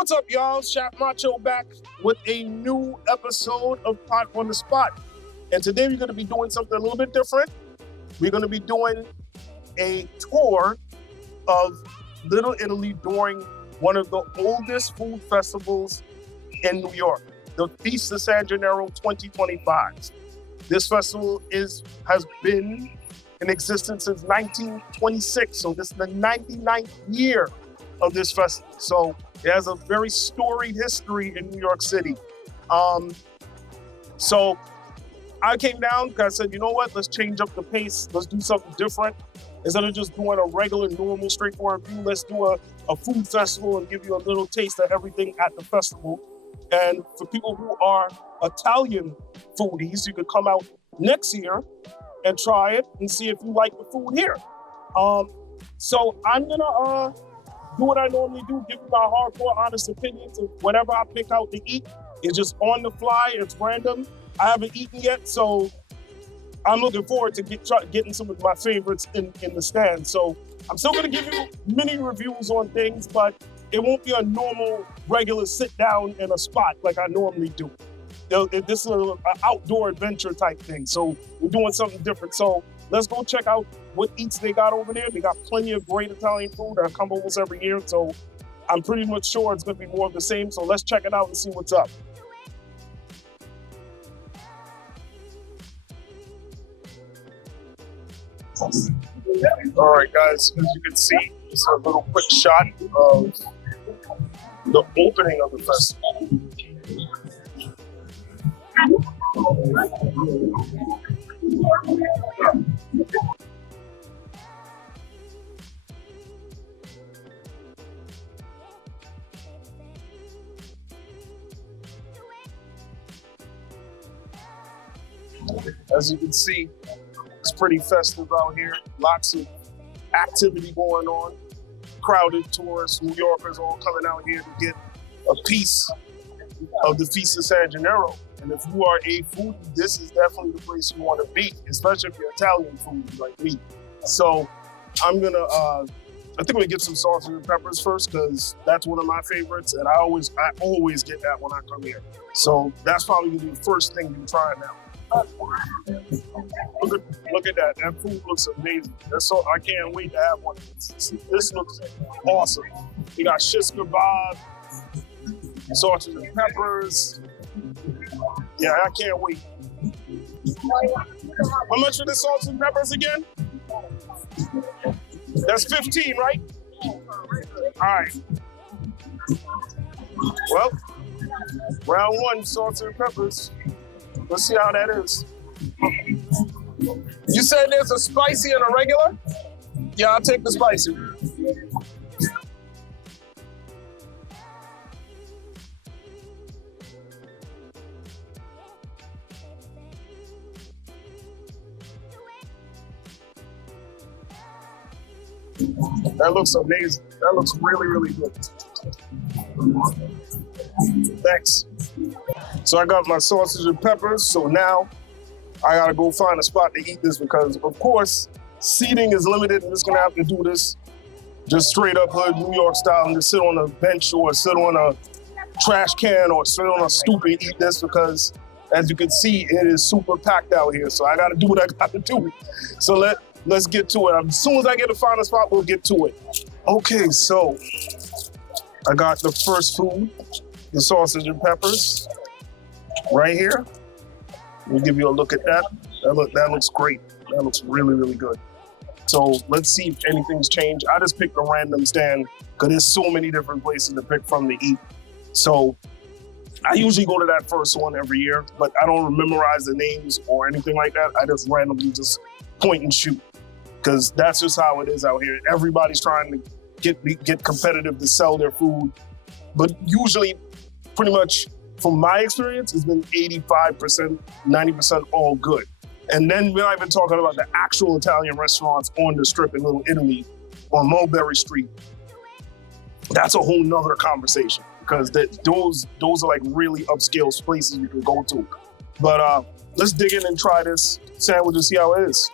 What's up, y'all? Chef Macchio back with a new episode of Pot on the Spot. And today we're going to be doing something a little bit different. We're going to be doing a tour of Little Italy during one of the oldest food festivals in New York, the Feast of San Gennaro 2025. This festival has been in existence since 1926, so this is the 99th year of this festival. So it has a very storied history in New York City. So I came down because I said, you know what, let's change up the pace. Let's do something different. Instead of just doing a regular, normal, straightforward review, let's do a food festival and give you a little taste of everything at the festival. And for people who are Italian foodies, you could come out next year and try it and see if you like the food here. So I'm gonna do what I normally do, give you my hardcore, honest opinions of whatever I pick out to eat. It's just on the fly, it's random. I haven't eaten yet, so I'm looking forward to getting some of my favorites in the stand. So I'm still gonna give you mini reviews on things, but it won't be a normal, regular sit down in a spot like I normally do. This is an outdoor adventure type thing, so we're doing something different. So let's go check out what eats they got over there. They got plenty of great Italian food that come almost every year, so I'm pretty much sure it's gonna be more of the same. So let's check it out and see what's up. All right, guys, as you can see, it's a little quick shot of the opening of the festival. As you can see, it's pretty festive out here. Lots of activity going on. Crowded tourists, New Yorkers all coming out here to get a piece of the Feast of San Gennaro. And if you are a foodie, this is definitely the place you want to be, especially if you're Italian foodie like me. So I'm gonna, I think I'm gonna get some sausage and peppers first because that's one of my favorites, and I always get that when I come here. So that's probably gonna be the first thing you try now. Look at that. That food looks amazing. I can't wait to have one. This looks awesome. You got shish kebab, sausage and peppers. Yeah, I can't wait. How much for the sausage and peppers again? That's 15, right? All right. Well, round one, sausage and peppers. Let's see how that is. You said there's a spicy and a regular? Yeah, I'll take the spicy. That looks amazing. That looks really, really good. Thanks. So I got my sausage and peppers, so now I gotta go find a spot to eat this because, of course, seating is limited and just gonna have to do this just straight up hood New York style and just sit on a bench or sit on a trash can or sit on a stoop and eat this because, as you can see, it is super packed out here. So I gotta do what I gotta do. So let's get to it. As soon as I get to find a spot, we'll get to it. Okay, so I got the first food, the sausage and peppers, right here. We'll give you a look at that. That looks great. That looks really, really good. So let's see if anything's changed. I just picked a random stand because there's so many different places to pick from to eat. So I usually go to that first one every year, but I don't memorize the names or anything like that. I just randomly just point and shoot because that's just how it is out here. Everybody's trying to get competitive to sell their food, but usually pretty much from my experience, it's been 85%, 90% all good. And then we're not even talking about the actual Italian restaurants on the strip in Little Italy on Mulberry Street. That's a whole nother conversation because those are like really upscale places you can go to. But let's dig in and try this sandwich and see how it is.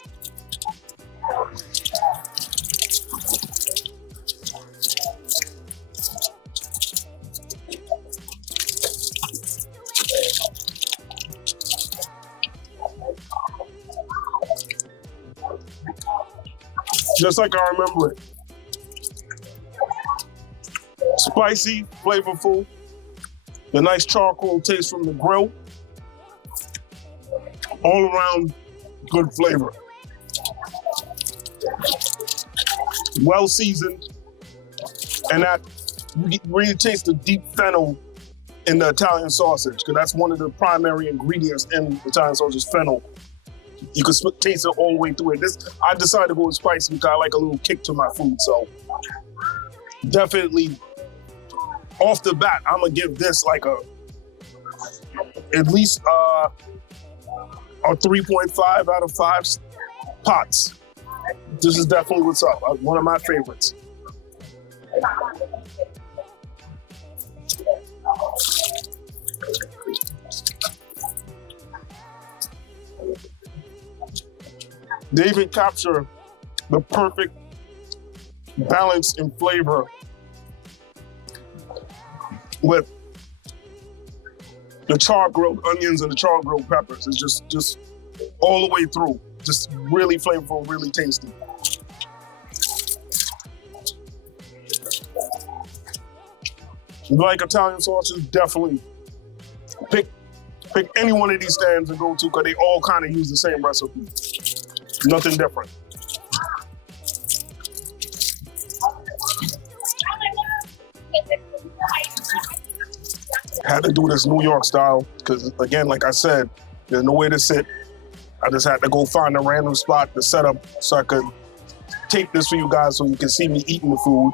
just like I remember it. Spicy, flavorful, the nice charcoal taste from the grill. All around good flavor. Well seasoned, and that you really taste the deep fennel in the Italian sausage, because that's one of the primary ingredients in Italian sausage, fennel. You can taste it all the way through it. I decided to go with spicy because I like a little kick to my food, so definitely off the bat, I'm gonna give this like at least a 3.5 out of 5 pots. This is definitely what's up. One of my favorites. They even capture the perfect balance in flavor with the char-grilled onions and the char-grilled peppers. It's just all the way through. Just really flavorful, really tasty. If you like Italian sauces, definitely pick any one of these stands and go to, because they all kind of use the same recipe. Nothing different. Had to do this New York style, because again, like I said, there's nowhere to sit. I just had to go find a random spot to set up so I could tape this for you guys so you can see me eating the food.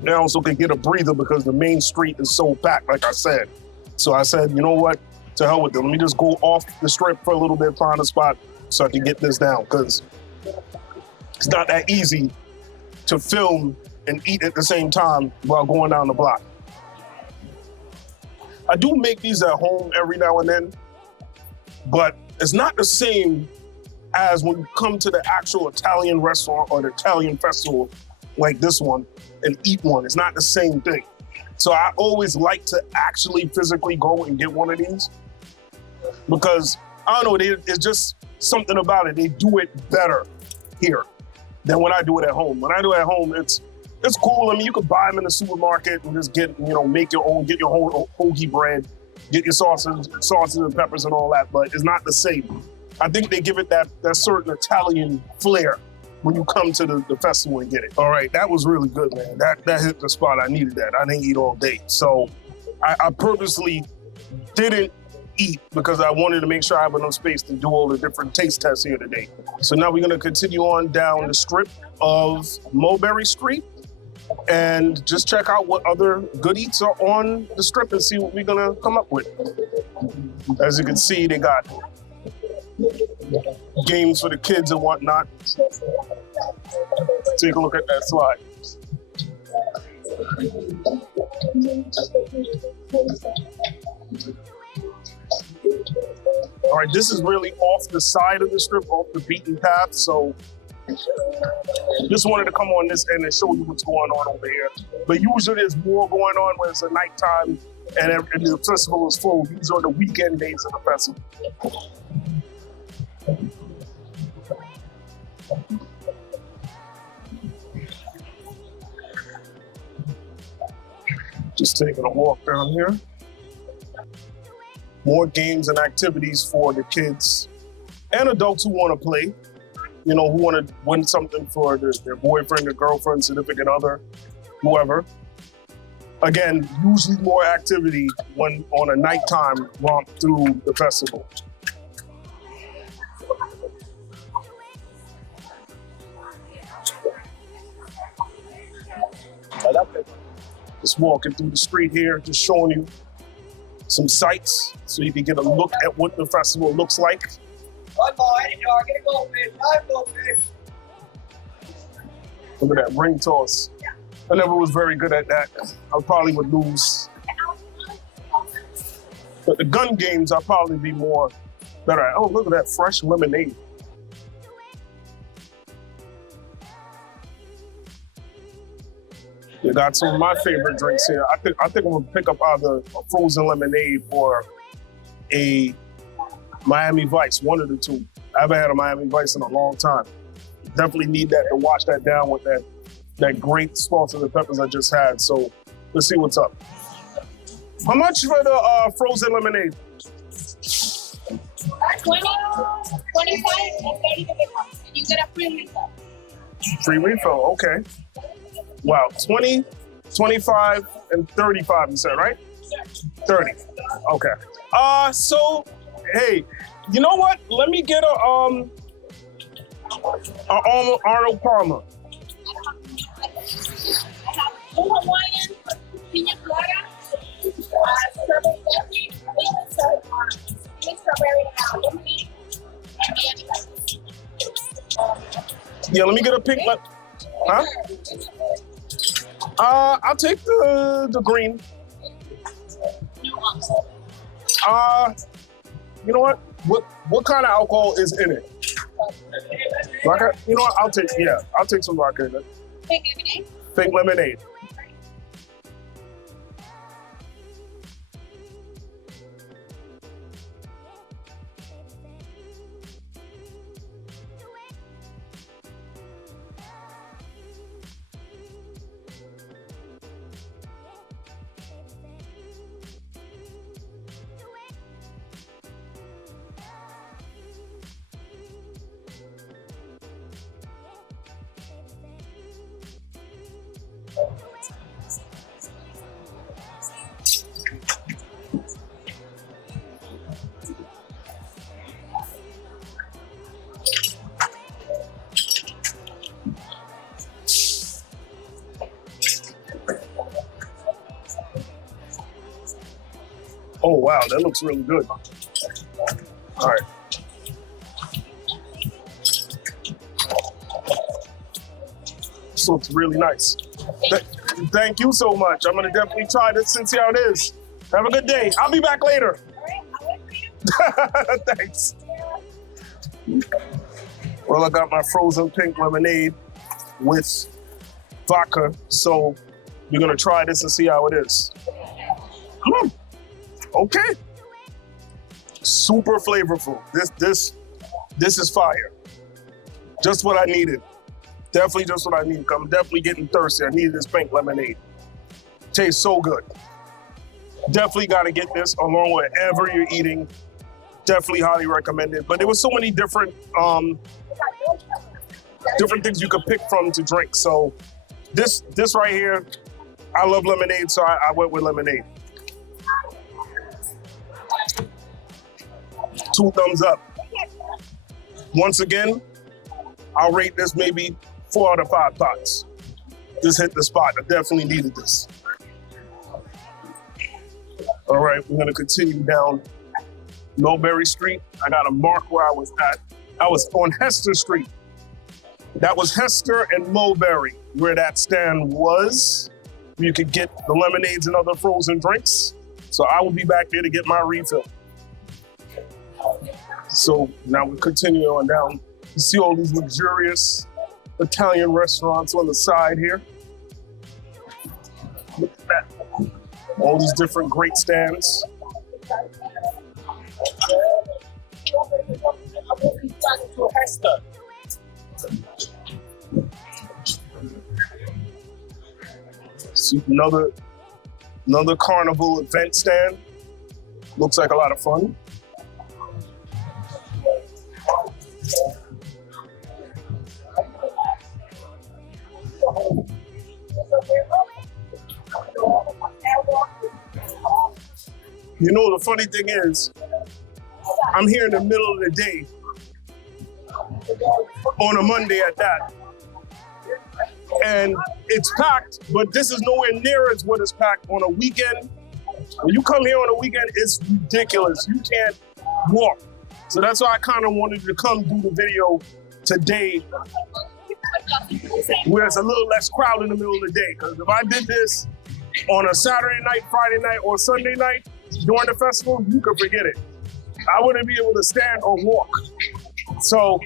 And I also could get a breather because the main street is so packed, like I said. So I said, you know what? To hell with it. Let me just go off the strip for a little bit, find a spot so I can get this down, because it's not that easy to film and eat at the same time while going down the block. I do make these at home every now and then, but it's not the same as when you come to the actual Italian restaurant or the Italian festival like this one and eat one. It's not the same thing. So I always like to actually physically go and get one of these, because I don't know, it's just something about it. They do it better here than when I do it at home. When I do it at home, it's cool. I mean, you could buy them in the supermarket and just get, make your own, get your whole hoagie bread, get your sauces and peppers and all that, but it's not the same. I think they give it that certain Italian flair when you come to the festival and get it. All right, that was really good, man. That hit the spot. I needed that. I didn't eat all day. So I purposely didn't eat because I wanted to make sure I have enough space to do all the different taste tests here today. So now we're gonna continue on down the strip of Mulberry Street and just check out what other good eats are on the strip and see what we're gonna come up with. As you can see, they got games for the kids and whatnot. Take a look at that slide. All right, this is really off the side of the strip, off the beaten path, so just wanted to come on this end and show you what's going on over here. But usually there's more going on when it's a nighttime and the festival is full. These are the weekend days of the festival. Just taking a walk down here. More games and activities for the kids and adults who want to play, who want to win something for their boyfriend, their girlfriend, significant other, whoever. Again, usually more activity when on a nighttime romp through the festival. Just walking through the street here, just showing you some sights so you can get a look at what the festival looks like. One more, y'all. Get a goldfish. 5 goldfish. Look at that ring toss. I never was very good at that. I probably would lose. But the gun games, I'll probably be more better at. Oh, look at that fresh lemonade. You got some of my favorite drinks here. I think I'm gonna pick up either a frozen lemonade or a Miami Vice, one of the two. I haven't had a Miami Vice in a long time. Definitely need that to wash that down with that great sauce and the peppers I just had. So let's see what's up. How much for the frozen lemonade? 20, 25, and 30 to pick up. And you get a free refill. Free refill, okay. Wow, 20, 25, and 35, you said, right? 30. Okay. So, hey, you know what? Let me get a Arnold Palmer. I have two Hawaiian, pina colada, strawberry berry, strawberry lemonade, and Yeah, let me get a pink. Huh? I'll take the green. You know what? What kind of alcohol is in it? Vodka? You know what? I'll take some vodka. pink lemonade. Pink lemonade. Oh, wow, that looks really good. All right. This looks really nice. Thank you so much. I'm gonna definitely try this and see how it is. Have a good day. I'll be back later. Thanks. Well, I got my frozen pink lemonade with vodka, so we're gonna try this and see how it is. Okay. Super flavorful. This is fire. Just what I needed. Definitely just what I needed. I'm definitely getting thirsty. I needed this pink lemonade. Tastes so good. Definitely got to get this along with whatever you're eating. Definitely highly recommend it. But there was so many different things you could pick from to drink. So this right here, I love lemonade, so I went with lemonade. 2 thumbs up. Once again, I'll rate this maybe 4 out of 5 pots. This hit the spot. I definitely needed this. All right, we're gonna continue down Mulberry Street. I got a mark where I was at. I was on Hester Street. That was Hester and Mulberry, where that stand was. You could get the lemonades and other frozen drinks. So I will be back there to get my refill. So now we continue on down. You see all these luxurious Italian restaurants on the side here. Look at that. All these different great stands. See another carnival event stand. Looks like a lot of fun. You know, the funny thing is, I'm here in the middle of the day, on a Monday at that, and it's packed, but this is nowhere near as what is packed on a weekend. When you come here on a weekend, it's ridiculous. You can't walk. So that's why I kind of wanted to come do the video today, where it's a little less crowded in the middle of the day. Because if I did this on a Saturday night, Friday night, or Sunday night during the festival, you could forget it. I wouldn't be able to stand or walk. So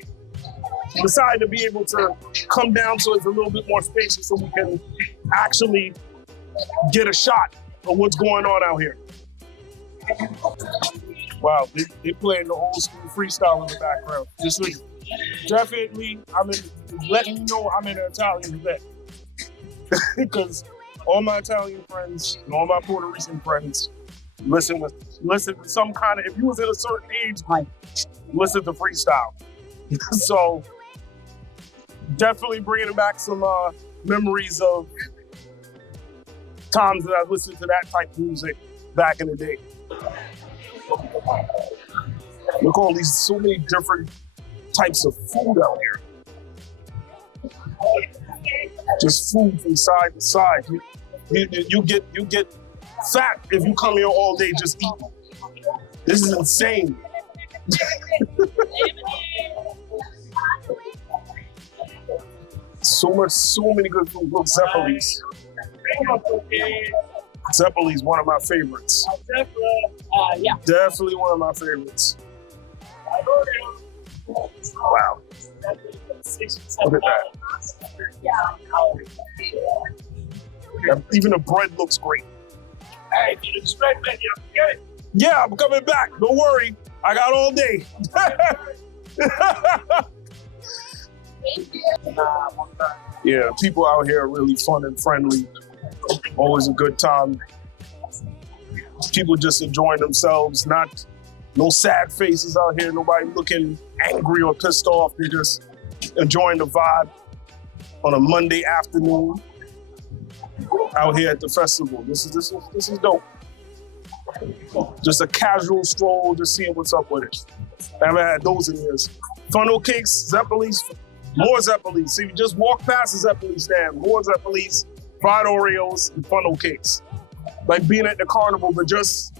decided to be able to come down so it's a little bit more spacious so we can actually get a shot of what's going on out here. Wow, they playing the old school freestyle in the background. Just listen. Definitely, letting you know I'm in an Italian vet. Because all my Italian friends and all my Puerto Rican friends listen to some kind of, if you was in a certain age group, listen to freestyle. So definitely bringing back some memories of times that I listened to that type of music back in the day. Look, all these so many different types of food out here. Just food from side to side. You get fat if you come here all day just eating. This is insane. So many good food. Look, zeppoles. Zeppoles, one of my favorites. Yeah. Definitely one of my favorites. Wow. Look at that. Even the bread looks great. Hey, you expect that? You get it? Yeah, I'm coming back. Don't worry. I got all day. Yeah, people out here are really fun and friendly. Always a good time. People just enjoying themselves. No sad faces out here. Nobody looking angry or pissed off. They're just enjoying the vibe on a Monday afternoon out here at the festival. This is dope. Just a casual stroll, just seeing what's up with it. I haven't had those in years. Funnel cakes, zeppoles, more zeppoles. See, you just walk past the zeppole stand, more zeppoles, fried Oreos, and funnel cakes. Like being at the carnival, but just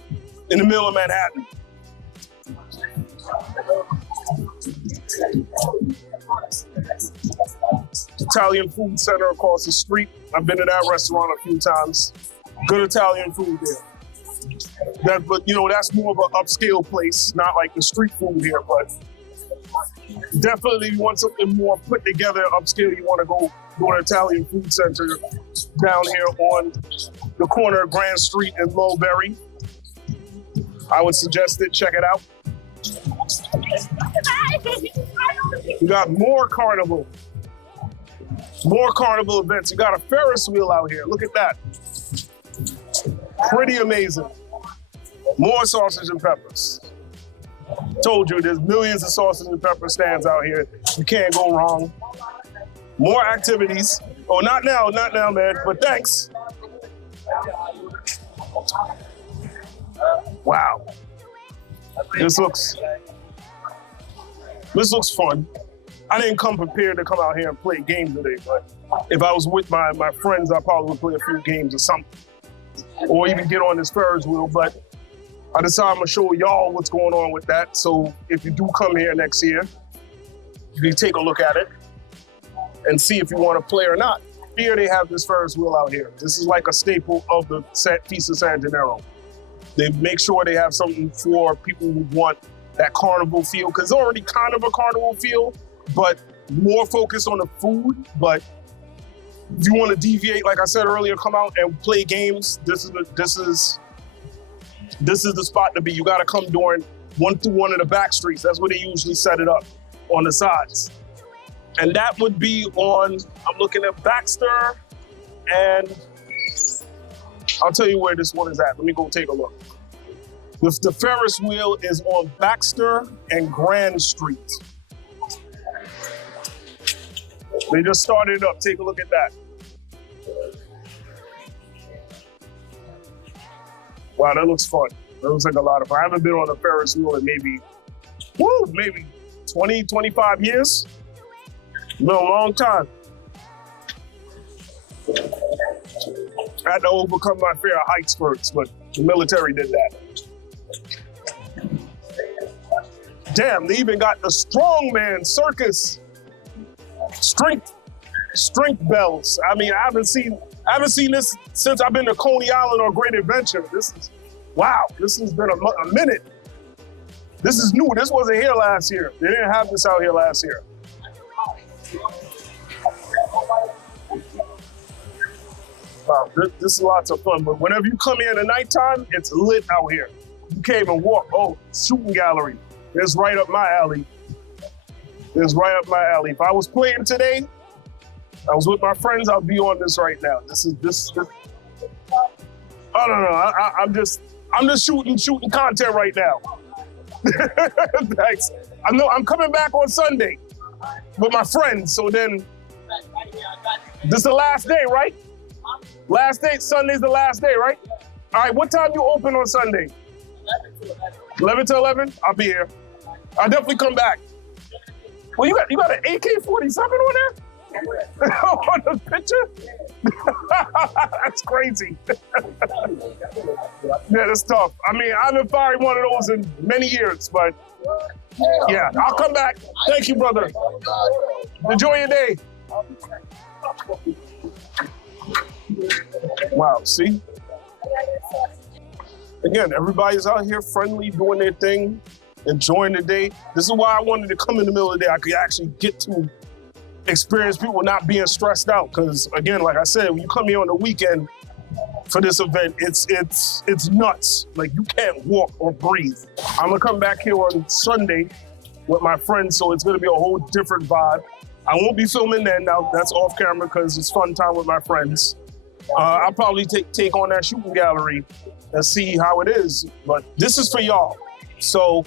in the middle of Manhattan. Italian food center across the street. I've been to that restaurant a few times. Good Italian food there. But that's more of an upscale place, not like the street food here, but definitely you want something more put together, upscale, you want to go to an Italian food center down here on the corner of Grand Street and Mulberry. I would suggest it, check it out. We got more carnival events. You got a Ferris wheel out here. Look at that. Pretty amazing. More sausage and peppers. Told you, there's millions of sausage and pepper stands out here. You can't go wrong. More activities. Oh, not now, man, but thanks. Wow. This looks fun. I didn't come prepared to come out here and play games today, but if I was with my friends, I probably would play a few games or something. Or even get on this Ferris wheel, but I decided I'm gonna show y'all what's going on with that. So if you do come here next year, you can take a look at it and see if you want to play or not. Here they have this Ferris wheel out here. This is like a staple of the Feast of San Gennaro. They make sure they have something for people who want that carnival feel, because it's already kind of a carnival feel, but more focused on the food. But if you want to deviate, like I said earlier, come out and play games, this is the spot to be. You got to come during one through one of the back streets. That's where they usually set it up, on the sides. And that would be on, I'm looking at Baxter, and I'll tell you where this one is at. Let me go take a look. The Ferris wheel is on Baxter and Grand Street. They just started it up. Take a look at that. Wow, that looks fun. That looks like a lot of fun. I haven't been on a Ferris wheel in maybe 20, 25 years. Been a long time. I had to overcome my fear of height spurts, but the military did that. Damn, they even got the strongman circus strength bells. I mean, I haven't seen this since I've been to Coney Island or Great Adventure. This has been a minute. This is new. This wasn't here last year. They didn't have this out here last year. Wow, this is lots of fun, but whenever you come here in the nighttime, it's lit out here. You can't even walk. Oh, shooting gallery. It's right up my alley. It's right up my alley. If I was playing today, I was with my friends, I'll be on this right now. This. I don't know. I'm just shooting content right now. Thanks. I know I'm coming back on Sunday with my friends. So then, this is the last day, right? Last day. Sunday's the last day, right? All right. What time you open on Sunday? 11 to 11. I'll be here. I'll definitely come back. Well, you got an AK-47 on there? On the picture? That's crazy. Yeah, that's tough. I mean, I haven't fired one of those in many years, but yeah, I'll come back. Thank you, brother. Enjoy your day. Wow, see? Again, everybody's out here friendly, doing their thing, enjoying the day. This is why I wanted to come in the middle of the day. I could actually get to experience people not being stressed out. Because again, like I said, when you come here on the weekend for this event, it's nuts. Like you can't walk or breathe. I'm gonna come back here on Sunday with my friends, so it's gonna be a whole different vibe. I won't be filming then. Now that's off camera because it's fun time with my friends. I'll probably take on that shooting gallery and see how it is. But this is for y'all. So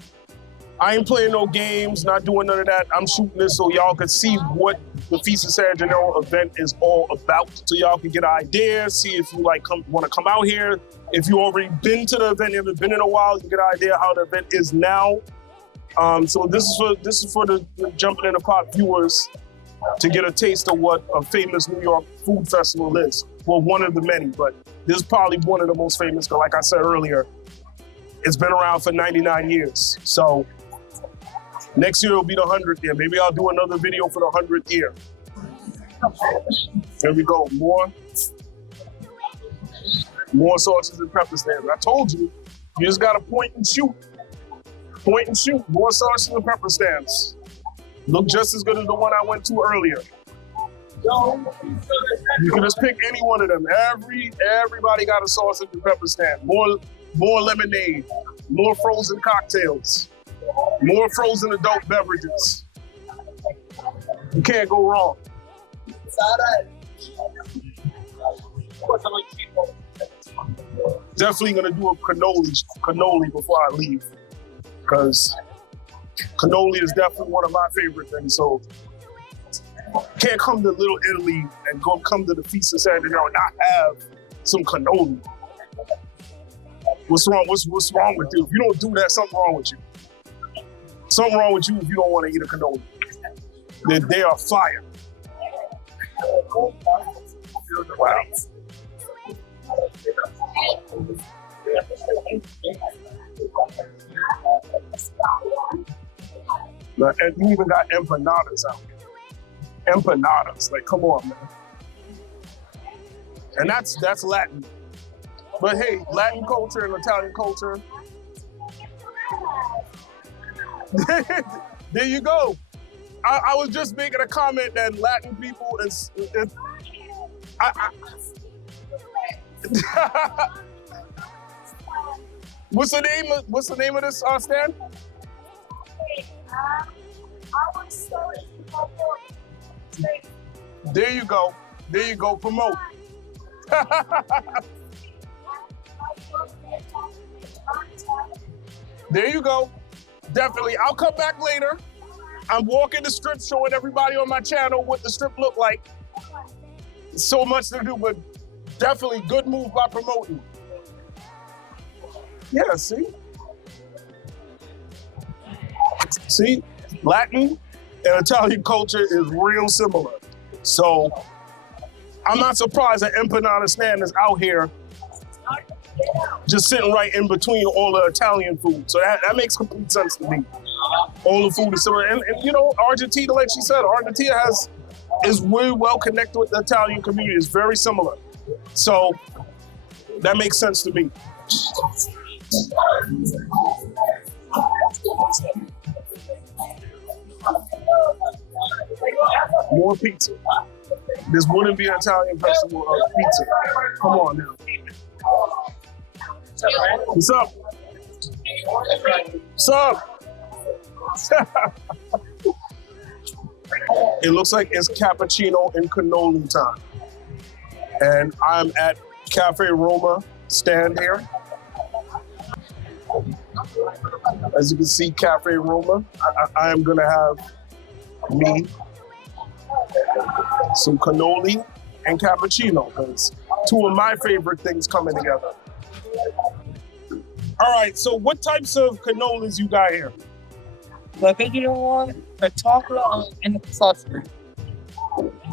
I ain't playing no games, not doing none of that. I'm shooting this so y'all can see what the Feast of San Gennaro event is all about. So y'all can get an idea, see if you want to come out here. If you already been to the event, you haven't been in a while, you can get an idea how the event is now. So this is for the Jumpin' in the Pot viewers to get a taste of what a famous New York food festival is. Well, one of the many, but this is probably one of the most famous, because like I said earlier, it's been around for 99 years. So next year will be the 100th year. Maybe I'll do another video for the 100th year. There we go, more sauces and pepper stands. I told you, you just gotta point and shoot. Point and shoot, more sauces and pepper stands. Look just as good as the one I went to earlier. You can just pick any one of them. Everybody got a sausage and pepper stand. More lemonade, more frozen cocktails, more frozen adult beverages. You can't go wrong. Definitely gonna do a cannoli before I leave, because cannoli is definitely one of my favorite things. So can't come to Little Italy and come to the Feast of San Gennaro and not have some cannoli. What's wrong? What's wrong with you? If you don't do that, something wrong with you. Something wrong with you if you don't want to eat a cannoli. They are fire. Wow. And you even got empanadas out here. Empanadas, like come on, man. And that's Latin. But hey, Latin culture and Italian culture. There you go. I was just making a comment that Latin people is What's the name of this stand? There you go. There you go. Promote. There you go. Definitely. I'll come back later. I'm walking the strip, showing everybody on my channel what the strip look like. So much to do, but definitely good move by promoting. Yeah, see? See? Latin and Italian culture is real similar. So I'm not surprised that empanada stand is out here just sitting right in between all the Italian food. So that makes complete sense to me. All the food is similar. And you know, Argentina, like she said, Argentina is really well connected with the Italian community. It's very similar. So that makes sense to me. More pizza. This wouldn't be an Italian festival of pizza. Come on now. What's up? What's up? It looks like it's cappuccino and cannoli time. And I'm at Cafe Roma stand here. As you can see, Cafe Roma. I am gonna have me some cannoli and cappuccino, because two of my favorite things coming together. All right, so what types of cannolis you got here? The original one, the chocolate, and the sausage.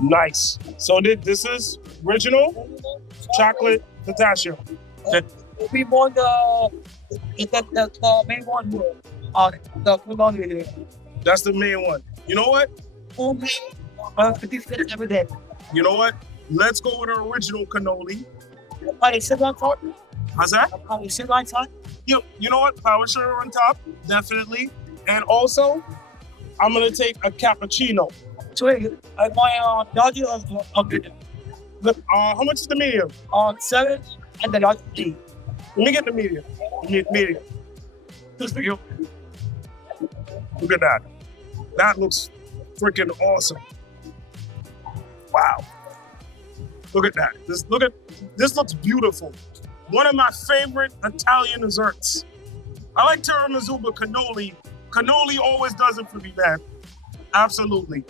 Nice. So this is original chocolate pistachio. We want the main one, the cannoli. That's the main one. You know what? Every day. You know what? Let's go with our original cannoli. Are they still on top? How's that? Are they still on top? You know what? Power sugar on top, definitely. And also, I'm gonna take a cappuccino. So I want doggy of the How much is the medium? 7 and the doggy. Let me get the medium. Medium. Just for you. Look at that. That looks freaking awesome. Wow. Look at that. This looks beautiful. One of my favorite Italian desserts. I like tiramisu, but cannoli always does it for me, man. Absolutely.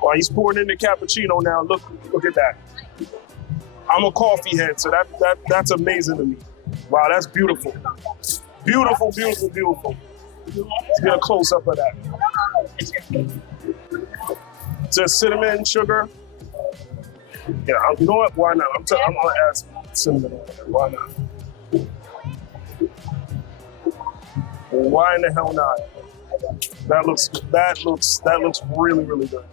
While he's pouring in the cappuccino now, look at that. I'm a coffee head, so that's amazing to me. Wow, that's beautiful. Beautiful, beautiful, beautiful. Let's get a close up of that. Just cinnamon, sugar. Yeah, you know what? Why not? I'm gonna add some cinnamon on there. Why not? Why in the hell not? That looks really, really good.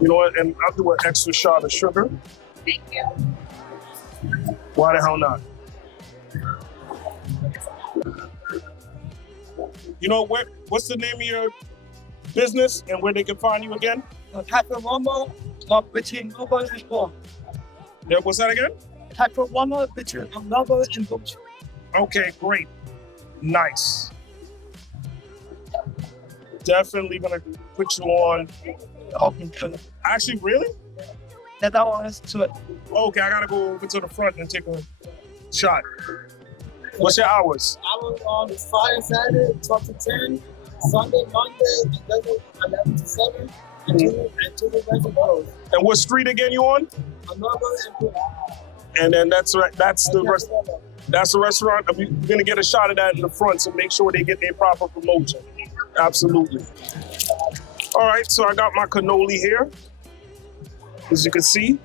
You know what? And I'll do an extra shot of sugar. Thank you. Why the hell not? You know what's the name of your business and where they can find you again? Type of Rumble, between Rumble and Boom. Yeah, what's that again? Type of Rumble, between Rumble and Boom. Okay, great. Nice. Definitely gonna put you on. Actually, really? That one is to it. Okay, I gotta go over to the front and take a shot. What's your hours? I was on Friday, Saturday, 12 to 10, Sunday, Monday, 11 to 7, and Tuesday, Wednesday, closed. And what street again you on? Another and Boom. And then that's the restaurant. You're gonna get a shot of that in the front, so make sure they get their proper promotion. Absolutely. All right, so I got my cannoli here, as you can see.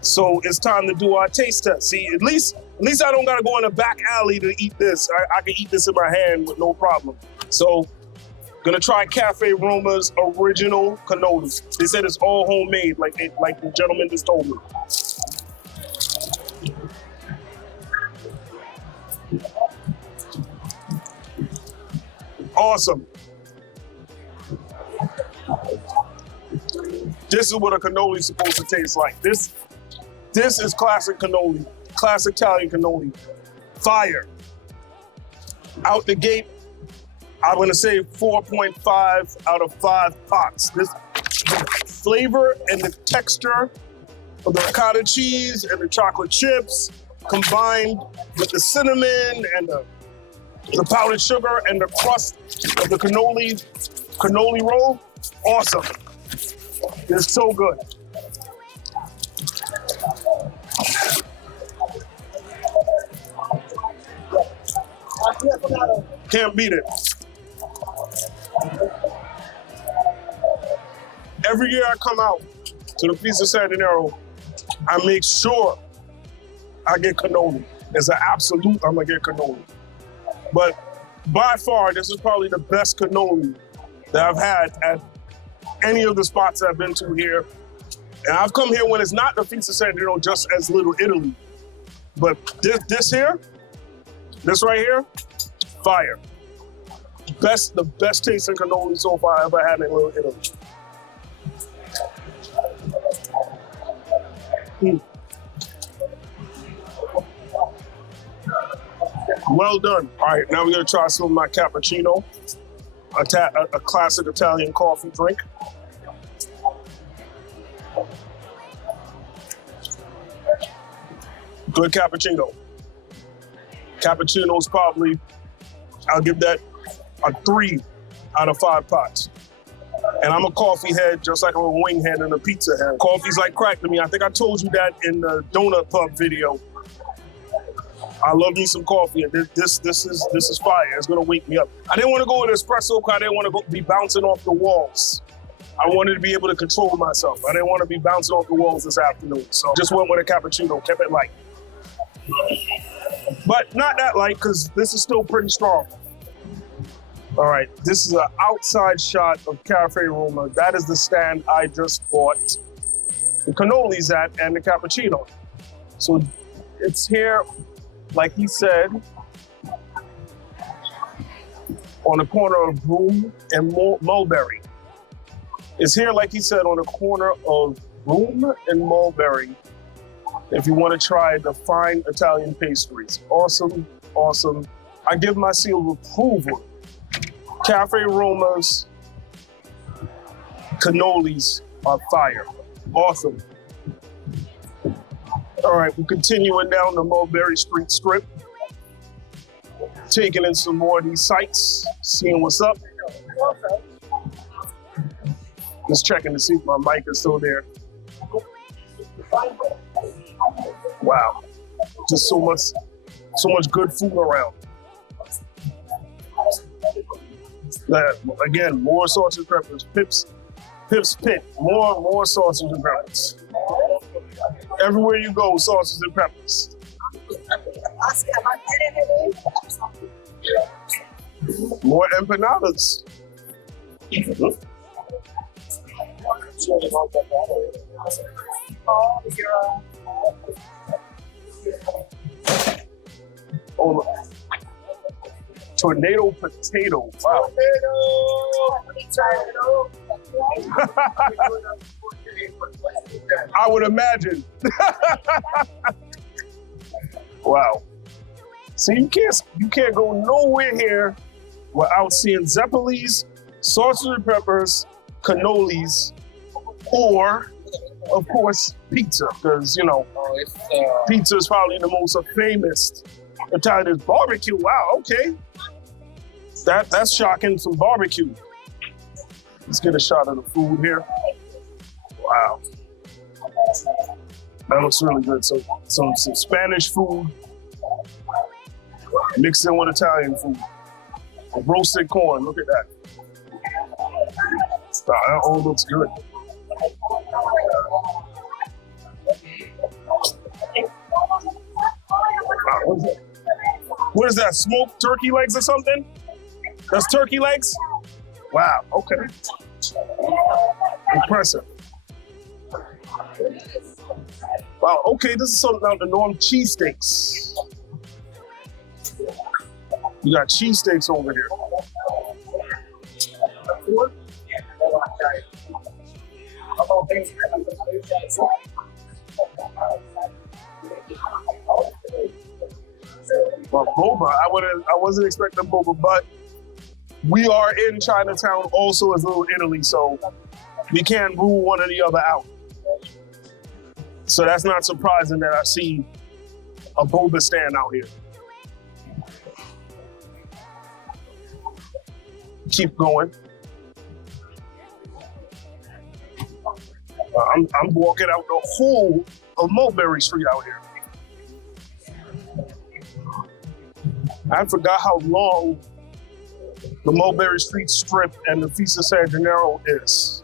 So it's time to do our taste test. See, at least I don't gotta go in the back alley to eat this. I can eat this in my hand with no problem. So, gonna try Cafe Roma's original cannoli. They said it's all homemade, like the gentleman just told me. Awesome. This is what a cannoli is supposed to taste like. This is classic cannoli, classic Italian cannoli. Fire. Out the gate, I'm gonna say 4.5 out of 5 pots. This flavor and the texture of the ricotta cheese and the chocolate chips combined with the cinnamon and the powdered sugar and the crust of the cannoli roll, awesome. It's so good. Can't beat it. Every year I come out to the Feast of San Gennaro, I make sure I get cannoli. As an absolute, I'm gonna get cannoli. But by far, this is probably the best cannoli that I've had at any of the spots I've been to here. And I've come here when it's not the Feast of San Gennaro, just as Little Italy. But this right here, fire. The best tasting cannoli so far I ever had in Little Italy. Well done. All right, now we're gonna try some of my cappuccino. a classic Italian coffee drink. Good cappuccino. Cappuccino's probably, I'll give that a 3 out of 5 pots. And I'm a coffee head, just like I'm a wing head and a pizza head. Coffee's like crack to me. I think I told you that in the Donut Pub video. I love me some coffee, and this is fire. It's gonna wake me up. I didn't want to go with espresso because I didn't want to be bouncing off the walls. I wanted to be able to control myself. I didn't want to be bouncing off the walls this afternoon. So just went with a cappuccino, kept it light. But not that light, because this is still pretty strong. All right, this is an outside shot of Cafe Roma. That is the stand I just bought the cannolis at and the cappuccino. So it's here, like he said, on the corner of Broome and Mulberry. It's here, like he said, on the corner of Broome and Mulberry. If you want to try the fine Italian pastries. Awesome, awesome. I give my seal of approval. Cafe Roma's cannolis are fire. Awesome. All right, we're continuing down the Mulberry Street strip. Taking in some more of these sights, seeing what's up. Just checking to see if my mic is still there. Wow, just so much good food around. Again, more sausage peppers. Pip's Pit, more sausage and peppers. Everywhere you go, sausage and peppers. More empanadas. Oh, look. Tornado potato. Wow. I would imagine. Wow. See, you can't go nowhere here without seeing zeppoles, sausage and peppers, cannolis, or of course pizza, because pizza is probably the most famous Italian. Barbecue. Wow. Okay. That's shocking. Some barbecue. Let's get a shot of the food here. Wow. That looks really good. So some Spanish food mixed in with Italian food. Roasted corn. Look at that. That all looks good. Wow, what is that? Smoked turkey legs or something? That's turkey legs? Wow, okay. Impressive. Wow, okay, this is something out of the norm. Cheesesteaks. You got cheesesteaks over here. Well, boba, I wasn't expecting boba, but we are in Chinatown also as Little Italy, so we can't rule one or the other out. So that's not surprising that I see a boba stand out here. Keep going. I'm walking out the whole of Mulberry Street out here. I forgot how long the Mulberry Street strip and the Feast of San Gennaro is.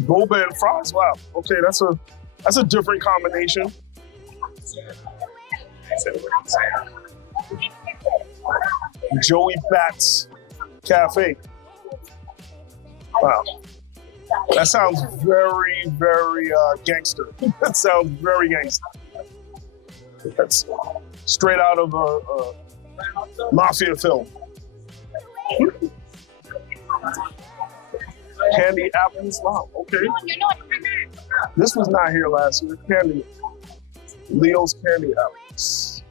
Boba and fries, wow. Okay, that's a different combination. Joey Bat's Cafe. Wow. That sounds very, very gangster. That sounds very gangster. That's straight out of a mafia film. Candy apples, wow, okay. This was not here last year. Candy, Leo's candy apples.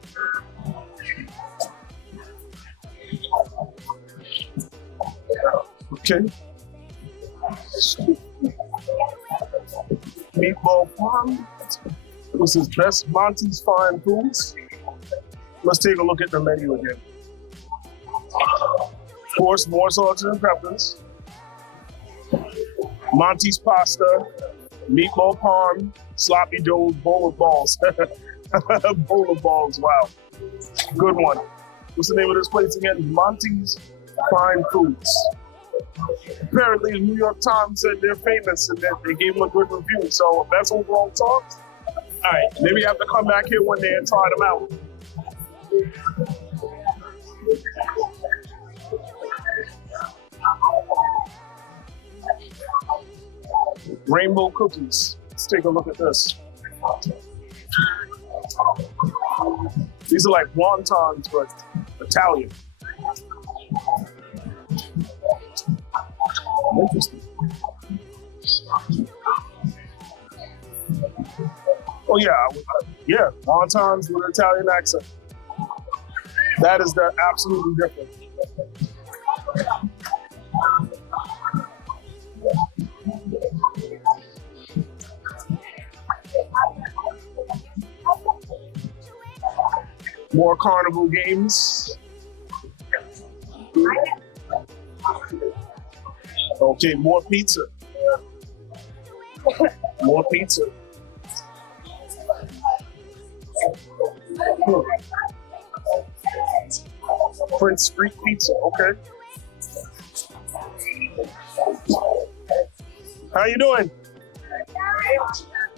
Okay. Meatball parm. This is best Monty's Fine Foods. Let's take a look at the menu again. Of course, more salts and peppers. Monty's pasta, meatball parm, sloppy joes, bowl of balls. Bowl of balls, wow. Good one. What's the name of this place again? Monty's Fine Foods. Apparently, the New York Times said they're famous and that they gave them a good review. So that's overall talks. All right, maybe I have to come back here one day and try them out. Rainbow cookies. Let's take a look at this. These are like wontons, but Italian. Interesting. Oh yeah, wontons with an Italian accent. That is absolutely different. More carnival games. Okay, more pizza. More pizza. Prince Street Pizza, okay. How you doing?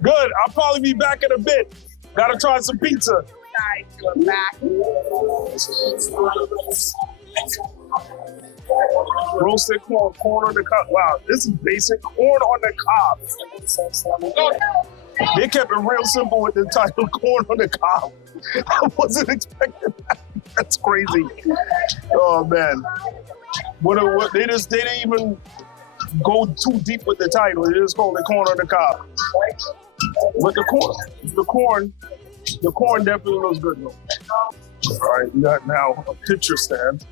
Good, I'll probably be back in a bit. Gotta try some pizza. Roasted corn on the cob. Wow, this is basic. Corn on the cob. They kept it real simple with the title corn on the cob. I wasn't expecting that. That's crazy. Oh man. They didn't even go too deep with the title. They just called it corn on the cob. But the corn definitely looks good though. All right, we got now a picture stand.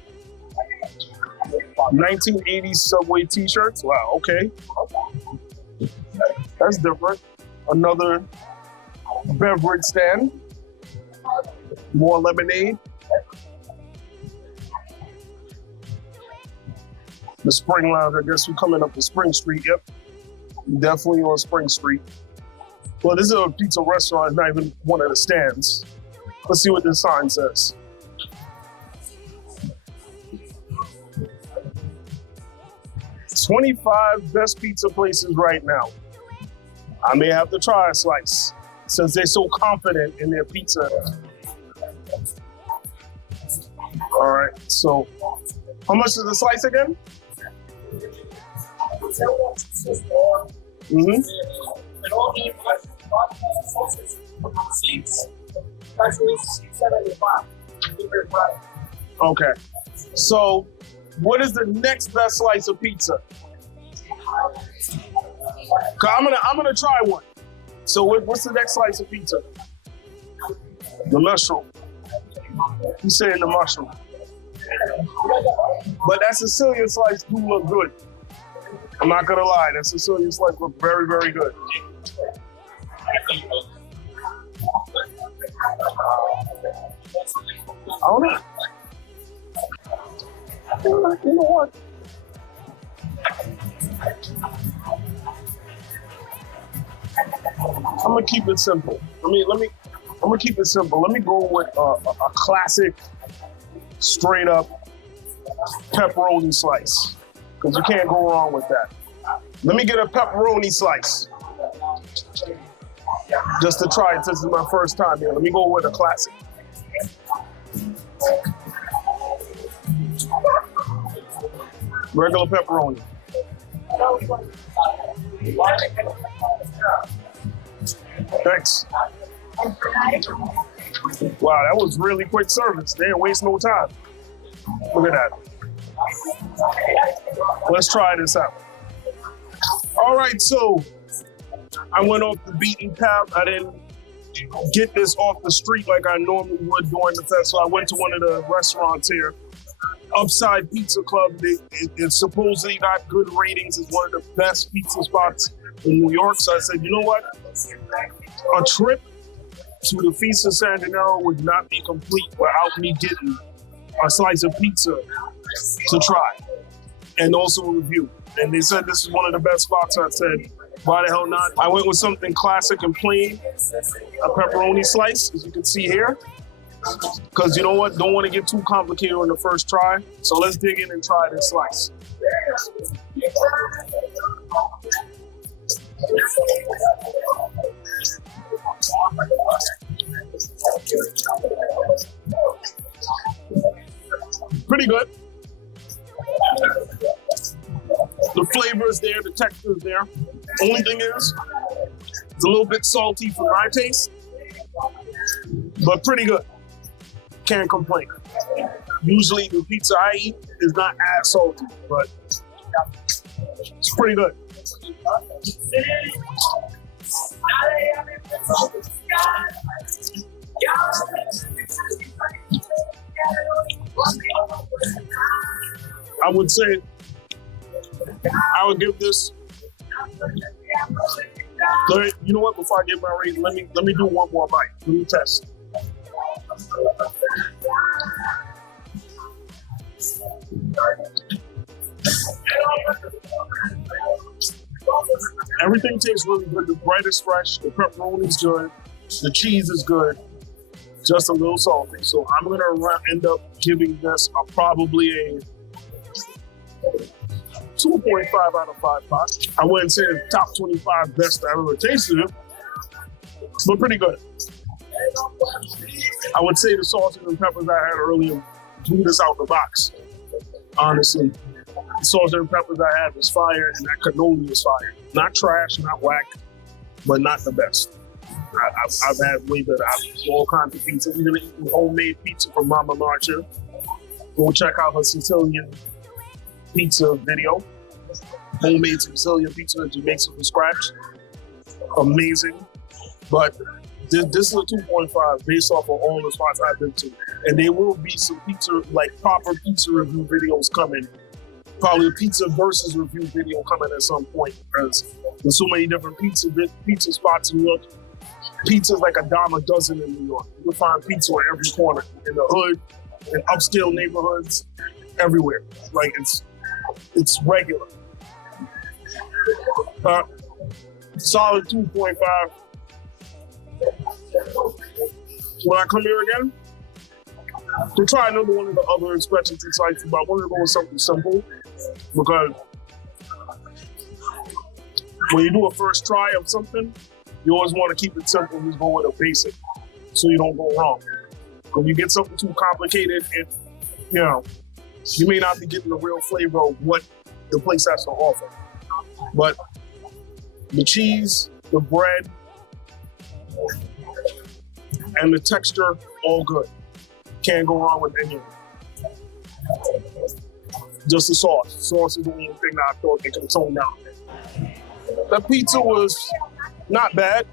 1980s Subway t-shirts. Wow, okay. That's different. Another beverage stand. More lemonade. The Spring Lounge, I guess we're coming up to Spring Street. Yep, definitely on Spring Street. Well, this is a pizza restaurant, it's not even one of the stands. Let's see what this sign says. "25 best pizza places right now." I may have to try a slice since they're so confident in their pizza. All right, so how much is the slice again? Mm-hmm. Okay, so what is the next best slice of pizza? I'm gonna try one. So what's the next slice of pizza? The mushroom. He's saying the mushroom. But that Sicilian slice do look good. I'm not gonna lie, that Sicilian slice look very, very good. I don't know. You know what? I'm gonna keep it simple. I'm gonna keep it simple. Let me go with a classic, straight up pepperoni slice, because you can't go wrong with that. Let me get a pepperoni slice, just to try it. This is my first time here. Let me go with a classic. Regular pepperoni. Thanks. Wow, that was really quick service. They didn't waste no time. Look at that. Let's try this out. All right, so I went off the beaten path. I didn't get this off the street like I normally would during the festival. I went to one of the restaurants here. Upside Pizza Club, it supposedly got good ratings. It's one of the best pizza spots in New York. So I said, you know what? A trip to the Feast of San Gennaro would not be complete without me getting a slice of pizza to try and also a review. And they said this is one of the best spots. I said, why the hell not? I went with something classic and plain, a pepperoni slice, as you can see here. Because you know what? Don't want to get too complicated on the first try. So let's dig in and try this slice. Pretty good. The flavor is there, the texture is there. Only thing is, it's a little bit salty for my taste, but pretty good. Can't complain. Usually the pizza I eat is not as salty, but it's pretty good. I would say I would give this. You know what? Before I give my rating, let me do one more bite. Let me test. Everything tastes really good. The bread is fresh. The pepperoni is good. The cheese is good. Just a little salty. So I'm gonna end up giving this probably a 2.5 out of 5 pots. I wouldn't say the top 25 best I've ever tasted it, but pretty good. I would say the sausage and peppers I had earlier blew this out the box. Honestly, the sausage and peppers I had was fire, and that cannoli was fire. Not trash, not whack, but not the best. I've had way better. I've all kinds of pizza. We're gonna eat homemade pizza from Mama Macchio. Go check out her Sicilian pizza video. Homemade Sicilian pizza that she makes it from scratch. Amazing. But this is a 2.5 based off of all the spots I've been to. And there will be some pizza, like proper pizza review videos coming. Probably a pizza versus review video coming at some point, because there's so many different pizza spots in New York. Pizza's like a dime a dozen in New York. You can find pizza on every corner, in the hood, in upscale neighborhoods, everywhere. Like it's regular. Solid 2.5. When I come here again, to try another one of the other specialty sites, but I wanted to go with something simple, because when you do a first try of something, you always want to keep it simple and just go with a basic so you don't go wrong. When you get something too complicated, you may not be getting the real flavor of what the place has to offer. But the cheese, the bread, and the texture, all good. Can't go wrong with any of it. Just the sauce. Sauce is the only thing that I thought they could tone down. The pizza was not bad.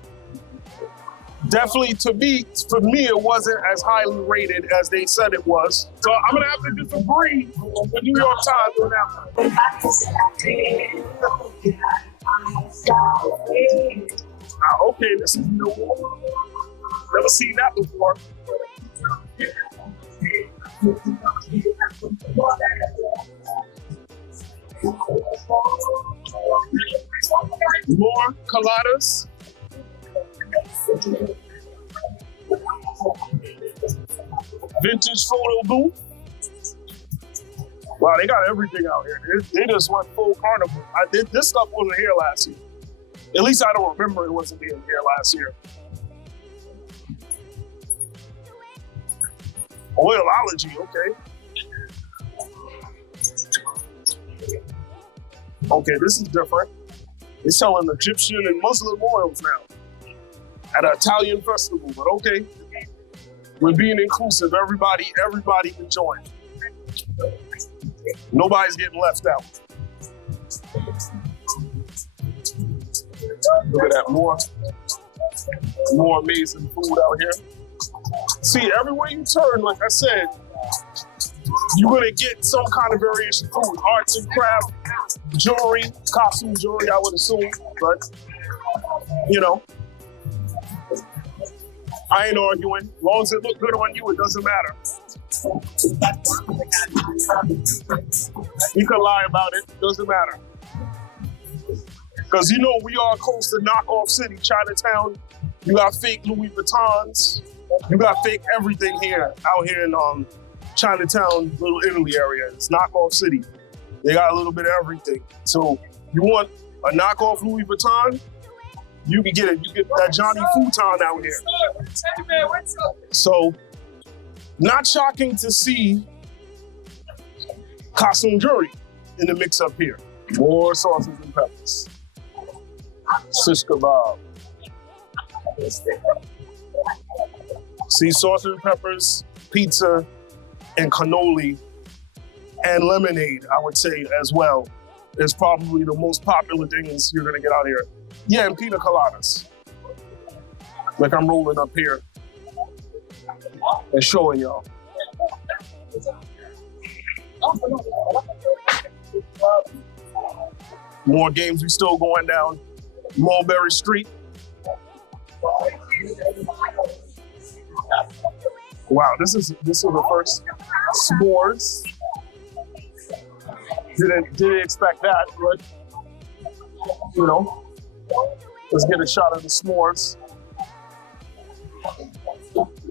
Definitely, for me, it wasn't as highly rated as they said it was. So I'm gonna have to disagree with the New York Times on that one. Okay, this is new. Never seen that before. More coladas. Vintage photo booth. Wow, they got everything out here. They just went full carnival. This stuff wasn't here last year. At least I don't remember it wasn't here last year. Oilology, okay. Okay, this is different. They're selling Egyptian and Muslim oils now at an Italian festival, but okay. We're being inclusive. Everybody can join. Nobody's getting left out. Look at that, more amazing food out here. See, everywhere you turn, like I said, you're gonna get some kind of variation food, arts and craft, jewelry, costume jewelry, I would assume, but you know, I ain't arguing. As long as it look good on you, it doesn't matter. You can lie about it, doesn't matter. Because you know we are close to knockoff city, Chinatown. You got fake Louis Vuittons. You got fake everything here, out here in Chinatown, Little Italy area. It's knockoff city. They got a little bit of everything. So you want a knockoff Louis Vuitton? You can get it. You get that Johnny Futon out here. So, not shocking to see costume jewelry in the mix up here. More sauces and peppers. Shish kebab. See, sausage and peppers, pizza, and cannoli, and lemonade, I would say, as well, is probably the most popular things you're gonna get out here. Yeah, and pina coladas. Like I'm rolling up here and showing y'all. More games, we still going down Mulberry Street. Wow, this is the first s'mores. Didn't expect that, but you know, let's get a shot of the s'mores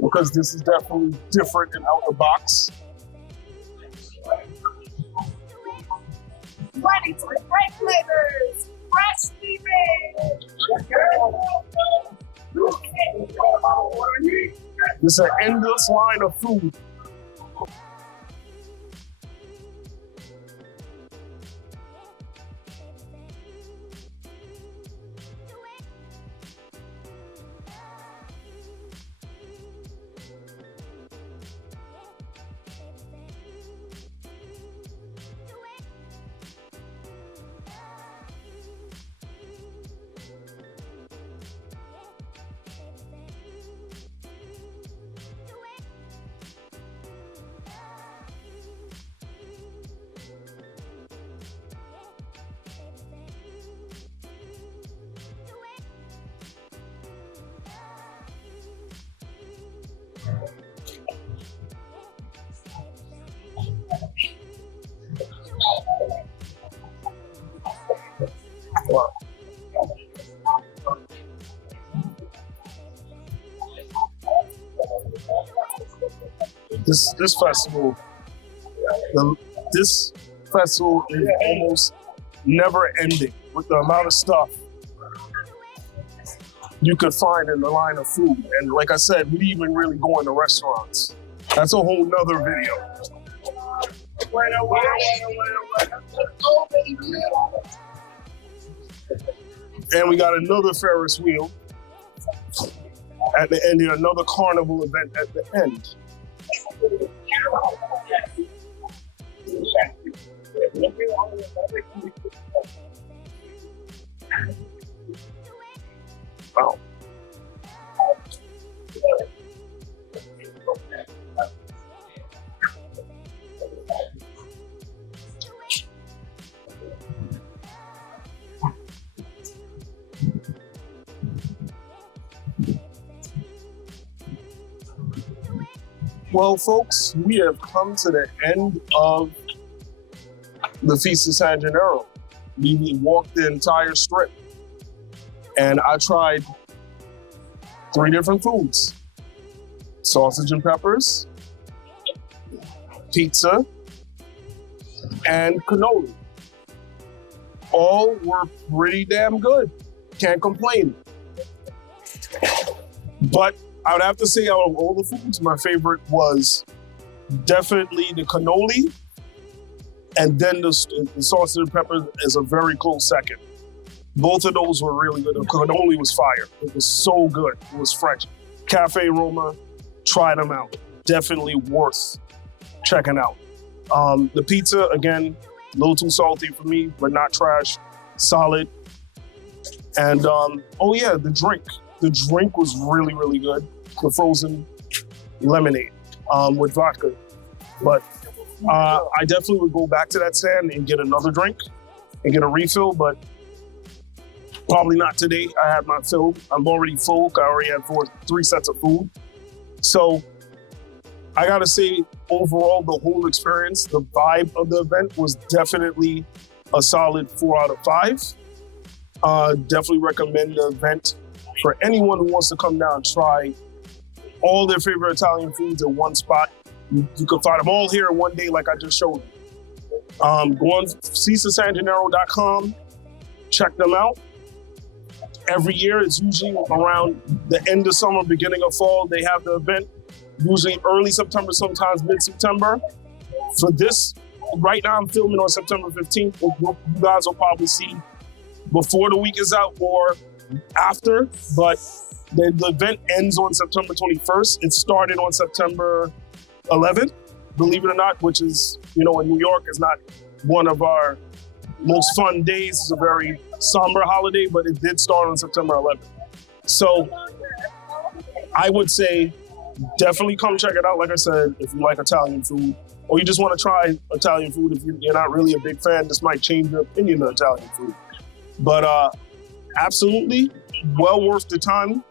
because this is definitely different and out the box. Ready for great flavors, freshly made. This is an endless line of food. Wow. This festival, this festival is almost never ending with the amount of stuff you could find in the line of food. And like I said, we didn't even really go into restaurants. That's a whole nother video. And we got another Ferris wheel at the end, and another carnival event at the end. Wow. Well, folks, we have come to the end of the Feast of San Gennaro. We walked the entire strip, and I tried 3 different foods: sausage and peppers, pizza, and cannoli. All were pretty damn good. Can't complain. But I would have to say, out of all the foods, my favorite was definitely the cannoli, and then the sausage and peppers is a very close second. Both of those were really good. The cannoli was fire. It was so good. It was French. Cafe Roma, try them out. Definitely worth checking out. The pizza, again, a little too salty for me, but not trash. Solid. And, oh yeah, the drink. The drink was really, really good. The frozen lemonade with vodka. But I definitely would go back to that stand and get another drink and get a refill, but probably not today. I had my fill. I'm already full. I already had 3 sets of food. So I gotta say, overall, the whole experience, the vibe of the event was definitely a solid 4 out of 5. Definitely recommend the event for anyone who wants to come down and try all their favorite Italian foods in one spot. You can find them all here in one day, like I just showed you. Go on feastofsangennaro.com, check them out. Every year, it's usually around the end of summer, beginning of fall, they have the event. Usually early September, sometimes mid-September. For this, right now I'm filming on September 15th. You guys will probably see before the week is out or after, but the event ends on September 21st. It started on September 11th, believe it or not, which is, in New York is not one of our most fun days. It's a very somber holiday, but it did start on September 11th. So I would say definitely come check it out. Like I said, if you like Italian food, or you just want to try Italian food, if you're not really a big fan, this might change your opinion of Italian food. But absolutely, well worth the time.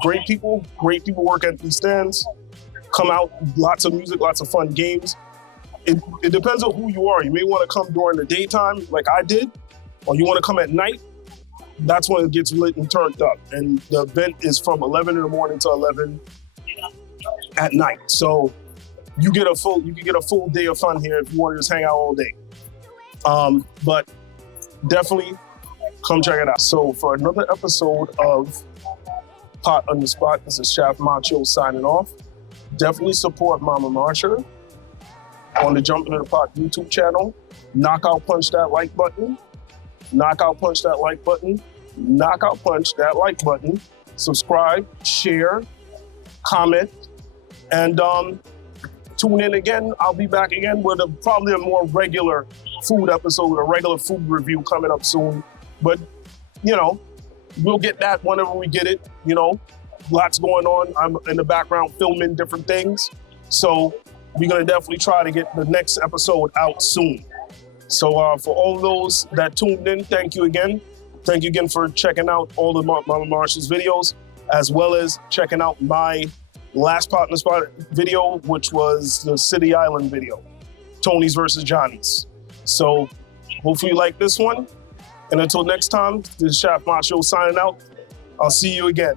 Great people work at these stands. Come out, lots of music, lots of fun games. It depends on who you are. You may want to come during the daytime, like I did, or you want to come at night. That's when it gets lit and turned up. And the event is from 11 in the morning to 11 at night. So you can get a full day of fun here if you want to just hang out all day. But definitely come check it out. So for another episode of Pot on the Spot, this is Chef Macchio signing off. Definitely support Mama Marsha on the Jumpin' in the Pot YouTube channel. Knockout punch that like button. Knockout punch that like button. Knockout punch that like button. Subscribe, share, comment, and tune in again. I'll be back again with probably a more regular food episode, a regular food review coming up soon. But, we'll get that whenever we get it. Lots going on. I'm in the background filming different things. So we're going to definitely try to get the next episode out soon. So for all those that tuned in, thank you again. Thank you again for checking out all the Mama Marsha's videos, as well as checking out my last Pot in the Spot video, which was the City Island video, Tony's versus Johnny's. So hopefully you like this one. And until next time, this is Chef Macchio signing out. I'll see you again.